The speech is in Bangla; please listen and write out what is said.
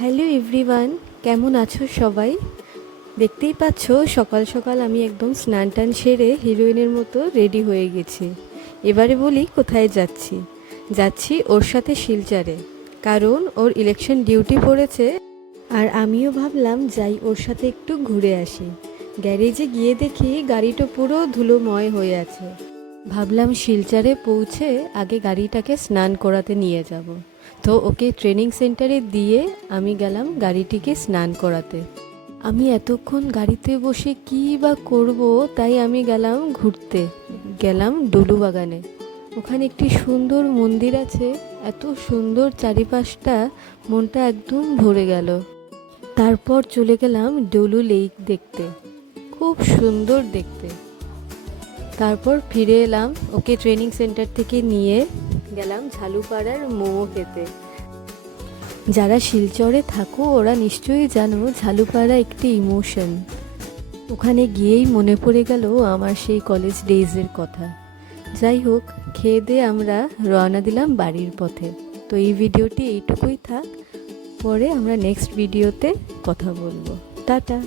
হ্যালো এভরিওয়ান, কেমন আছো সবাই? দেখতেই পাচ্ছ সকাল সকাল আমি একদম স্নান টান সেরে হিরোইনের মতো রেডি হয়ে গেছি। এবারে বলি কোথায় যাচ্ছি। যাচ্ছি ওর সাথে শিলচরে, কারণ ওর ইলেকশন ডিউটি পড়েছে। আর আমিও ভাবলাম যাই ওর সাথে একটু ঘুরে আসি। গ্যারেজে গিয়ে দেখি গাড়িটা পুরো ধুলোময় হয়ে আছে। ভাবলাম শিলচরে পৌঁছে আগে গাড়িটাকে স্নান করাতে নিয়ে যাব। তো ওকে ট্রেনিং সেন্টারে দিয়ে আমি গেলাম গাড়িটিকে স্নান করাতে। আমি এতক্ষণ গাড়িতে বসে কী বা করব, তাই আমি গেলাম ঘুরতে। গেলাম ডলু বাগানে। ওখানে একটি সুন্দর মন্দির আছে, এত সুন্দর চারিপাশটা, মনটা একদম ভরে গেল। তারপর চলে গেলাম ডলু লেক দেখতে, খুব সুন্দর দেখতে। তারপর ফিরে এলাম, ওকে ট্রেনিং সেন্টার থেকে নিয়ে গেলাম ঝালুপাড়ার মোমো খেতে। যারা শিলচরে থাকো ওরা নিশ্চয়ই জানো ঝালুপাড়া একটি ইমোশন। ওখানে গিয়েই মনে পড়ে গেল আমার সেই কলেজ ডেজের কথা। যাই হোক, খেয়ে দিয়ে আমরা রওনা দিলাম বাড়ির পথে। তো এই ভিডিওটি এইটুকুই থাক, পরে আমরা নেক্সট ভিডিওতে কথা বলবো। টাটা।